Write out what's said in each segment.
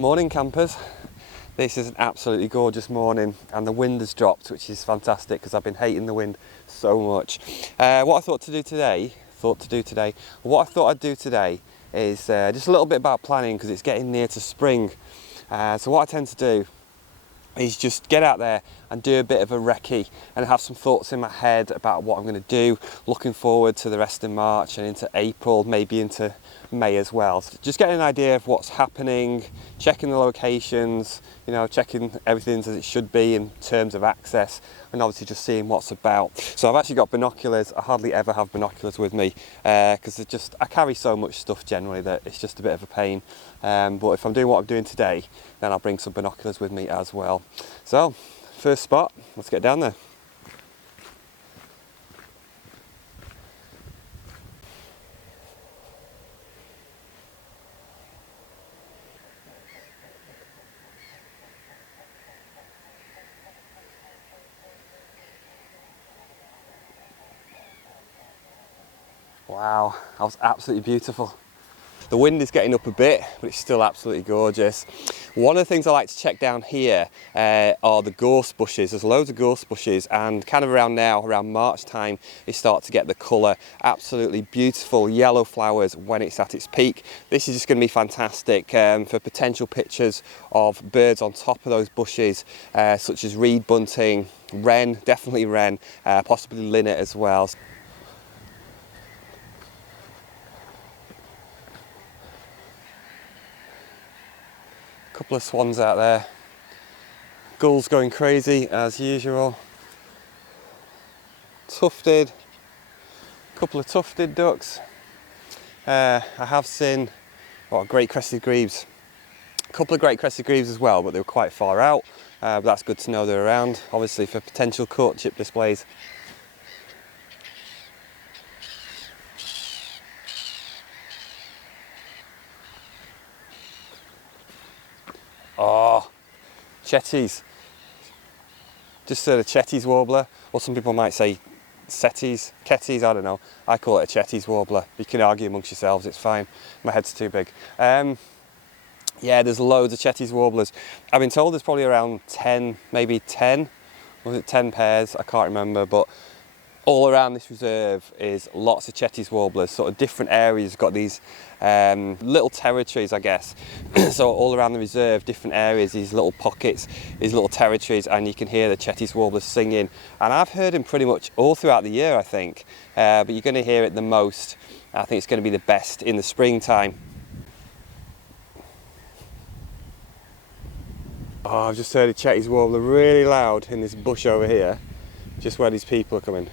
Morning campers. This is an absolutely gorgeous morning and the wind has dropped, which is fantastic because I've been hating the wind so much. What I thought I'd do today is just a little bit about planning because it's getting near to spring. So what I tend to do is just get out there and do a bit of a recce and have some thoughts in my head about what I'm going to do, looking forward to the rest of March and into April, maybe into May as well. So just getting an idea of what's happening, checking the locations, you know, checking everything as it should be in terms of access, and obviously just seeing what's about. So I've actually got binoculars. I hardly ever have binoculars with me because I carry so much stuff generally that it's just a bit of a pain. But if I'm doing what I'm doing today, then I'll bring some binoculars with me as well. So first spot, let's get down there. Wow, that was absolutely beautiful. The wind is getting up a bit, but it's still absolutely gorgeous. One of the things I like to check down here are the gorse bushes. There's loads of gorse bushes, and kind of around now, around March time, you start to get the colour. Absolutely beautiful yellow flowers when it's at its peak. This is just going to be fantastic for potential pictures of birds on top of those bushes, such as reed bunting, wren, definitely wren, possibly linnet as well. Couple of swans out there, gulls going crazy as usual, tufted, couple of tufted ducks. I have seen great crested grebes, a couple of great crested grebes as well, but they were quite far out, but that's good to know they're around, obviously for potential courtship displays. Oh, chetties. Just heard a chetties warbler, or some people might say setties, ketties, I don't know. I call it a chetties warbler. You can argue amongst yourselves, it's fine. My head's too big. Yeah, there's loads of chetties warblers. I've been told there's probably around 10, maybe 10, was it 10 pairs? I can't remember, but all around this reserve is lots of chetties warblers, sort of different areas, got these little territories, I guess. So all around the reserve, different areas, these little pockets, these little territories, and you can hear the chetties warblers singing. And I've heard him pretty much all throughout the year, I think, but you're going to hear it the most. I think it's going to be the best in the springtime. Oh, I've just heard a chetties warbler really loud in this bush over here, just where these people are coming.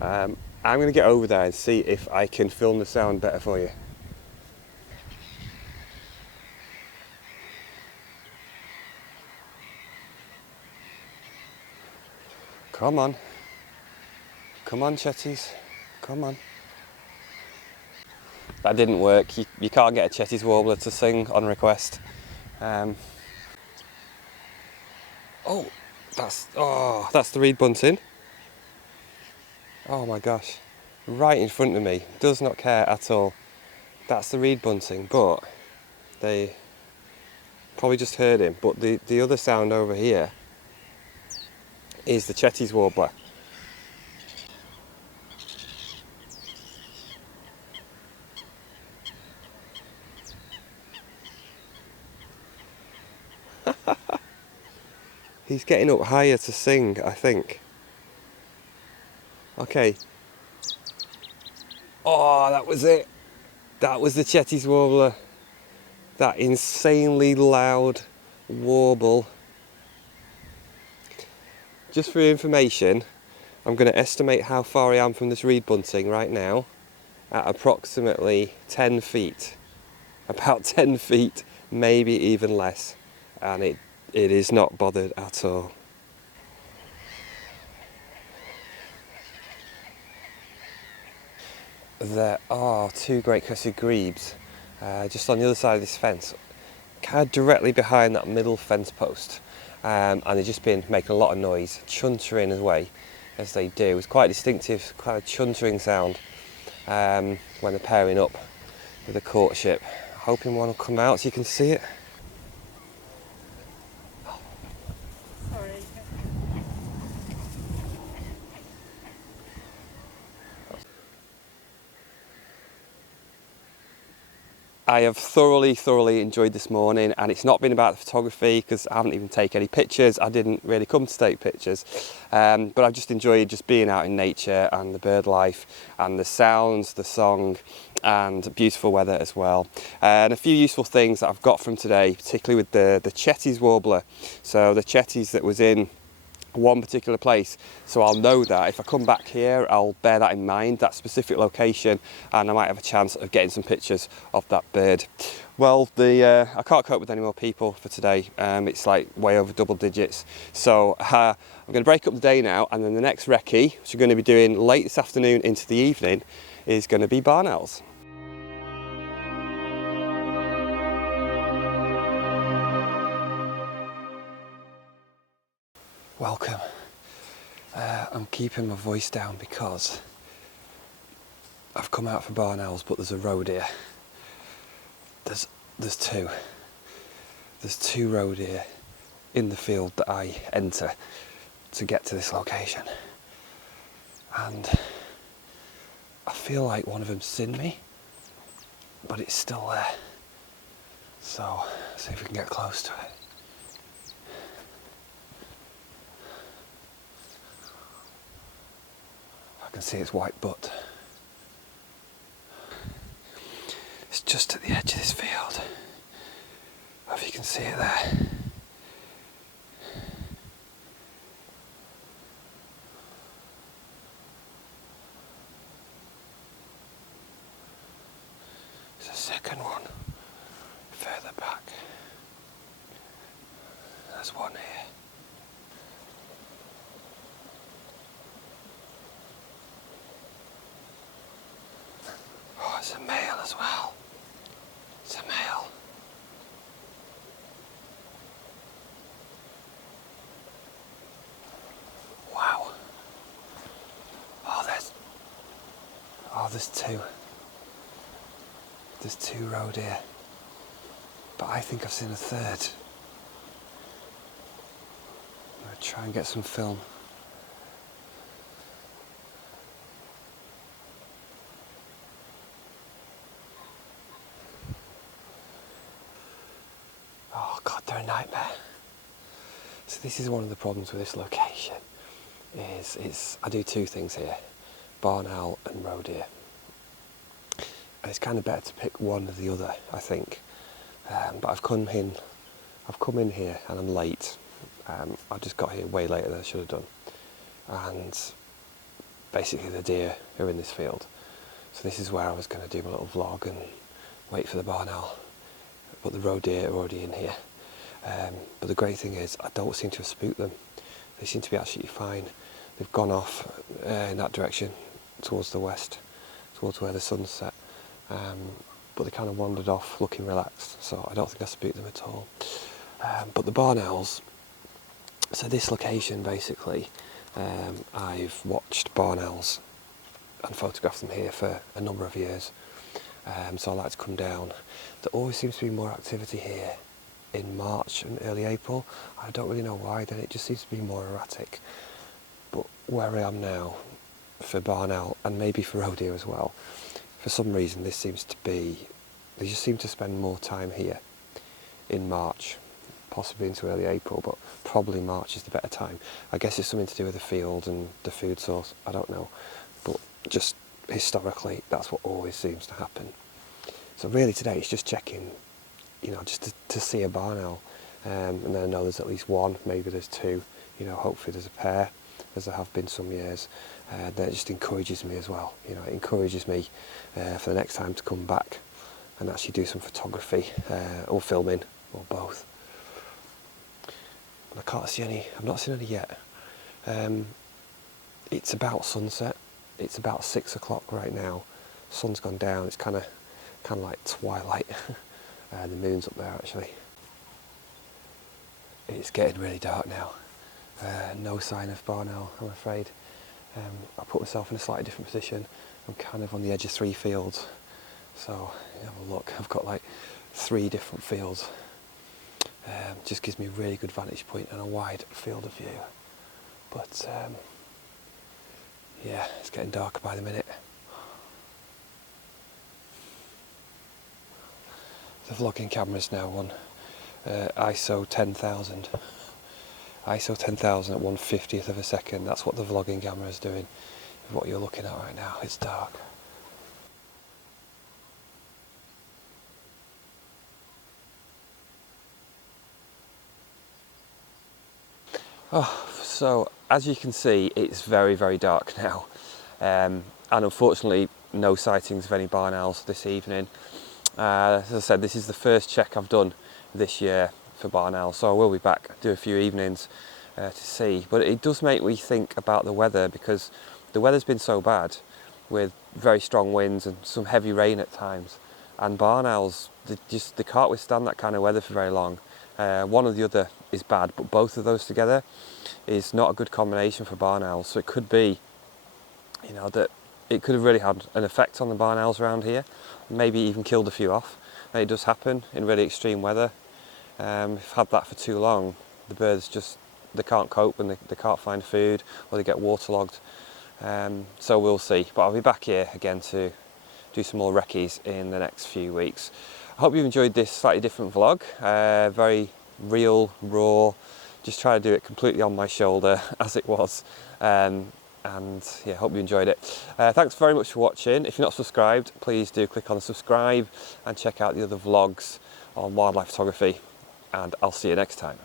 I'm going to get over there and see if I can film the sound better for you. Come on. Come on, chetties. Come on. That didn't work. You can't get a chetties warbler to sing on request. Oh, that's the reed bunting. Oh my gosh, right in front of me, does not care at all. That's the reed bunting, but they probably just heard him. But the other sound over here is the chetties warbler. He's getting up higher to sing, I think. Okay. Oh, that was it. That was the chetties warbler. That insanely loud warble. Just for your information, I'm going to estimate how far I am from this reed bunting right now at approximately 10 feet. About 10 feet, maybe even less. And it is not bothered at all. There are two great crested grebes just on the other side of this fence, kind of directly behind that middle fence post, and they've just been making a lot of noise, chuntering away as they do. It's quite distinctive, kind of chuntering sound when they're pairing up with a courtship. Hoping one will come out so you can see it. I have thoroughly enjoyed this morning, and it's not been about the photography because I haven't even taken any pictures. I didn't really come to take pictures, but I've just enjoyed just being out in nature and the bird life and the sounds, the song, and beautiful weather as well. And a few useful things that I've got from today, particularly with the Chetty's warbler. So the Chetty's that was in one particular place, so I'll know that if I come back here I'll bear that in mind, that specific location, and I might have a chance of getting some pictures of that bird. Well, I can't cope with any more people for today. It's like way over double digits, so I'm going to break up the day now, and then the next recce, which we're going to be doing late this afternoon into the evening, is going to be barn owls. Welcome. I'm keeping my voice down because I've come out for barn owls, but there's a roe deer. There's two. There's two roe deer in the field that I enter to get to this location, and I feel like one of them's seen me, but it's still there. So see if we can get close to it. I can see its white butt. It's just at the edge of this field. I don't know if you can see it there. There's a second one further back. There's one here. It's a male as well. It's a male. Wow. There's two. There's two roe deer. But I think I've seen a third. I'm going to try and get some film. Oh God, they're a nightmare. So this is one of the problems with this location, is I do two things here, barn owl and roe deer. And it's kind of better to pick one or the other, I think. But I've come in here and I'm late. I just got here way later than I should have done. And basically the deer are in this field. So this is where I was going to do my little vlog and wait for the barn owl. But the roe deer are already in here. But the great thing is I don't seem to have spooked them. They seem to be absolutely fine. They've gone off in that direction towards the west, towards where the sun's set. But they kind of wandered off looking relaxed, so I don't think I spooked them at all. But the barn owls, so this location basically, I've watched barn owls and photographed them here for a number of years. So I like to come down. There always seems to be more activity here in March and early April. I don't really know why, then it just seems to be more erratic. But where I am now, for barn owl and maybe for roe deer as well, for some reason this seems to be, they just seem to spend more time here in March, possibly into early April, but probably March is the better time. I guess it's something to do with the field and the food source, I don't know, but just historically that's what always seems to happen. So really today it's just checking, you know, just to see a barn owl, and then I know there's at least one, maybe there's two, you know, hopefully there's a pair, as there have been some years. That just encourages me as well, you know, it encourages me for the next time to come back and actually do some photography or filming or both. I can't see any, I've not seen any yet. It's about sunset, it's about 6 o'clock right now, sun's gone down, it's kind of like twilight. The moon's up there actually. It's getting really dark now. No sign of barn owl, I'm afraid. I put myself in a slightly different position. I'm kind of on the edge of 3 fields. So, have a look, I've got like 3 different fields. Just gives me a really good vantage point and a wide field of view. But yeah, it's getting darker by the minute. The vlogging camera's now on ISO 10,000. ISO 10,000 at 1/50th of a second. That's what the vlogging camera is doing. What you're looking at right now. It's dark. Oh, so as you can see, it's very, very dark now. And unfortunately, no sightings of any barn owls this evening. As I said, this is the first check I've done this year for barn owls, so I will be back, do a few evenings to see. But it does make me think about the weather, because the weather's been so bad with very strong winds and some heavy rain at times. And barn owls, they can't withstand that kind of weather for very long. One or the other is bad, but both of those together is not a good combination for barn owls. So it could be, you know, that it could have really had an effect on the barn owls around here, maybe even killed a few off. And it does happen in really extreme weather. If you've had that for too long, the birds just, they can't cope and they can't find food, or they get waterlogged. So we'll see, but I'll be back here again to do some more recce's in the next few weeks. I hope you've enjoyed this slightly different vlog, very real, raw, just try to do it completely on my shoulder as it was. And yeah, hope you enjoyed it. Thanks very much for watching. If you're not subscribed, please do click on subscribe and check out the other vlogs on wildlife photography, and I'll see you next time.